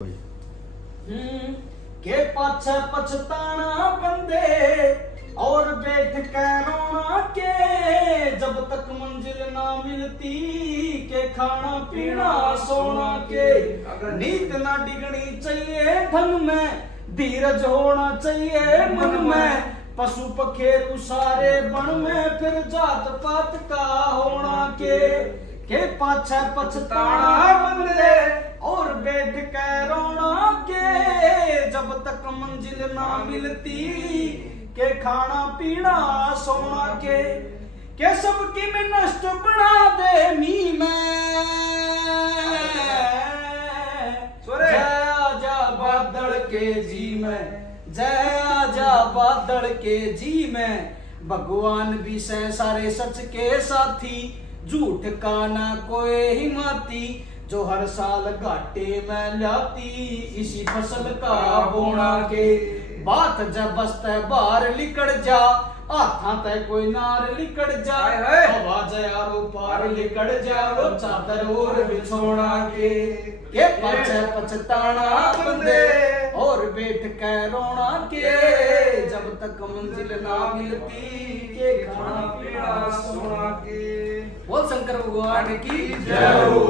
के पाछे पछताना बंदे और बैठ के रोना के, जब तक मंजिल ना मिलती के खाना पीना सोना के। नींद ना डिगनी चाहिए धन में, धीरज होना चाहिए मन में, पशु पखेरु सारे बन में, फिर जात पात का होना के पाछे पछताना बंदे और बैठ के रोना के, जब तक मंजिल ना मिलती के खाना पीना सोना के सबकी में नष्ट बना दे मी में। जय आजा बादल के जी में, जय आजा बादल के जी में, भगवान भी से सारे सच के साथी, झूठ का ना कोई हिमाती, जो हर साल घाटे में लाती इसी फसल का बोना के। बात जब बसते बाहर लिकड़ जा, आथा तय कोई नार लिकड़ जा, आवाज यारो पार लिकड़ जा, वो चादर और बिछोना के पाछे पछताना बंदे और बैठ के रोना के, जब तक मंजिल ना मिलती के खाना पीना सोना के। बोल शंकर भगवान की जय हो।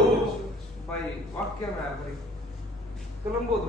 भाई वाक्य में भाई कलम बहुत